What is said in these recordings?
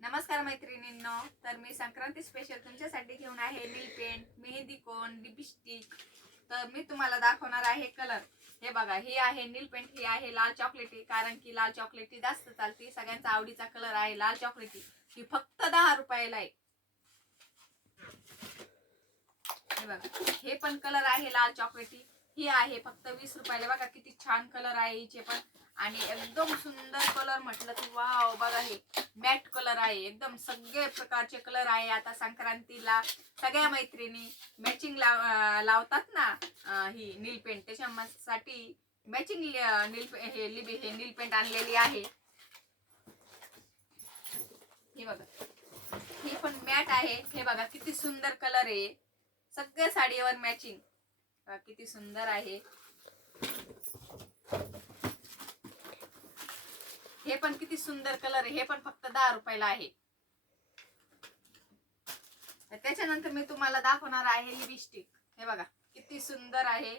नमस्कार मैत्रिणींनो तर मी संक्रांती स्पेशल तुमच्यासाठी घेऊन आहे nail paint mehndi cone lipstick तर मी तुम्हाला दाखवणार आहे कलर हे बघा ही आहे नील पेंट ही आहे लाल चॉकलेटी कारण की लाल चॉकलेटी जास्त चालते. सगळ्यांचा आवडीचा कलर आहे लाल चॉकलेटी ही. फक्त दहा रुपयाला आहे. हे बघा हे पण कलर आहे लाल चॉकलेटी ही. आहे फक्त वीस रुपयाला. बघा किती छान कलर आहे हिचे पण. आणि एकदम सुंदर कलर म्हटलं की वाव बघा हे मॅट कलर आहे. एकदम सगळे प्रकारचे कलर आहे. आता संक्रांतीला सगळ्या मैत्रिणी मॅचिंग लाव लावतात ना ही नील पेंट त्याच्यासाठी मॅचिंग नील हे लिबी हे नील पेंट आणलेली आहे. हे बघा. हे पण मॅट आहे. हे बघा किती सुंदर कलर आहे. सगळ्या साडीवर मॅचिंग किती सुंदर आहे. हे पण किती सुंदर कलर आहे. हे पण फक्त दहा रुपयाला आहे. त्याच्यानंतर मी तुम्हाला दाखवणार आहे लिपस्टिक हे बघा किती सुंदर आहे.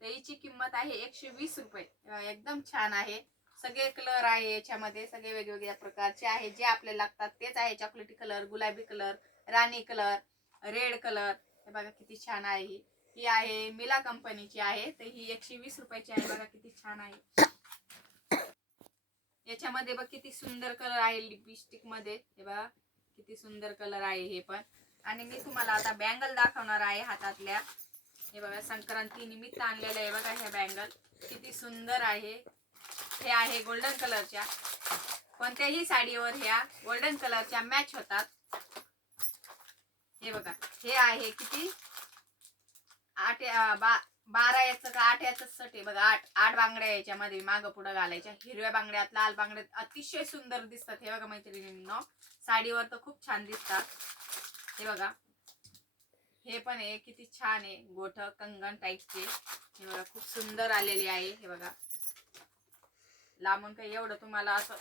त्याची किंमत आहे एकशे वीस रुपये. एकदम छान आहे. सगळे कलर आहे याच्यामध्ये सगळे वेगवेगळ्या प्रकारचे आहे. जे आपल्याला लागतात तेच आहे. चॉकलेटी कलर गुलाबी कलर राणी कलर रेड कलर हे बघा किती छान आहे ही. आहे मिला कंपनीची आहे. तर ही एकशे वीस रुपयाची आहे. बघा किती छान आहे. याच्यामध्ये बघ किती सुंदर कलर आहे लिपस्टिकमध्ये. हे बघा किती सुंदर कलर आहे हे पण. आणि मी तुम्हाला आता बँगल दाखवणार आहे हातातल्या. हे बघा संक्रांती निमित्त आणलेलं आहे बघा हे बँगल किती सुंदर आहे. हे आहे गोल्डन कलरच्या कोणत्याही साडीवर ह्या गोल्डन कलरच्या मॅच होतात. हे बघा हे आहे किती? आठ बा बारा याचं का आठ याच सट आहे. बघा आठ आठ बांगड्या याच्यामध्ये. माग पुढं घालायच्या. हिरव्या बांगड्यात लाल बांगड्यात अतिशय सुंदर दिसतात. हे बघा मैत्रिणींनो. साडीवर तर खूप छान दिसतात. हे बघा. हे पण आहे. किती छान आहे. गोठ कंगन टाईपचे. हे बघा खूप सुंदर आलेले आहे. हे बघा. लांबून काही एवढं तुम्हाला असं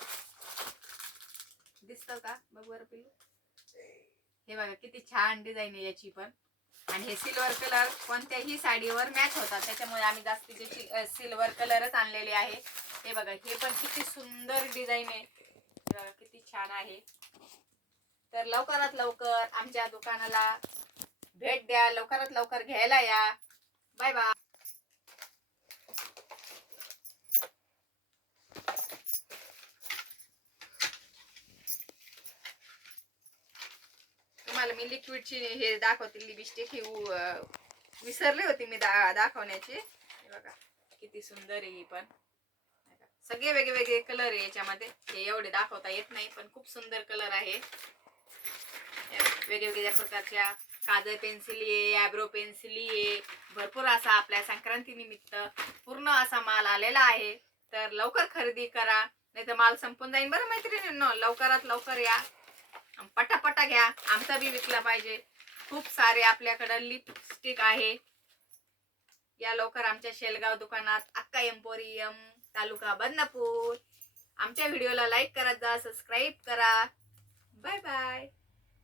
दिसतं का? बघ बरं पिल्लू हे बघा किती छान डिझाईन आहे याची पण. आणि हे सिल्वर कलर कोणत्याही साडीवर मॅच होतात. त्याच्यामुळे आम्ही जास्तीचे सिल्वर कलरच आणलेले आहे. हे बघा हे पण किती सुंदर डिझाईन आहे. बघा किती छान आहे. तर लवकरात लवकर आमच्या दुकानाला भेट द्या. लवकरात लवकर घ्यायला या. बाय बाय तुम्हाला मी लिक्विडची हे दाखवते लिपस्टिक ही विसरले होते विसरली होती मी दा दाखवण्याची. बघा किती सुंदर आहे ही पण. सगळे वेगळे सगळे वेगवेगळे कलर आहे याच्यामध्ये. हे एवढे दाखवता येत नाही पण खूप सुंदर कलर आहे. वेगवेगळ्या प्रकारच्या काजळ पेन्सिल आहे ॲब्रो पेन्सिल आहे. भरपूर असा आपल्या संक्रांती निमित्त पूर्ण असा माल आलेला आहे. तर लवकर खरेदी करा नाही तर माल संपून जाईल बरं मैत्रिणींनो लवकरात लवकर या. पटापटा घ्या. आमचा बी विकला पाहिजे. खूप सारे आपल्याकडं लिपस्टिक आहे. या लवकर आमच्या शेलगाव दुकानात अक्का एम्पोरियम तालुका बदनापूर आमच्या व्हिडिओला लाईक करत जा सबस्क्राईब करा. Bye bye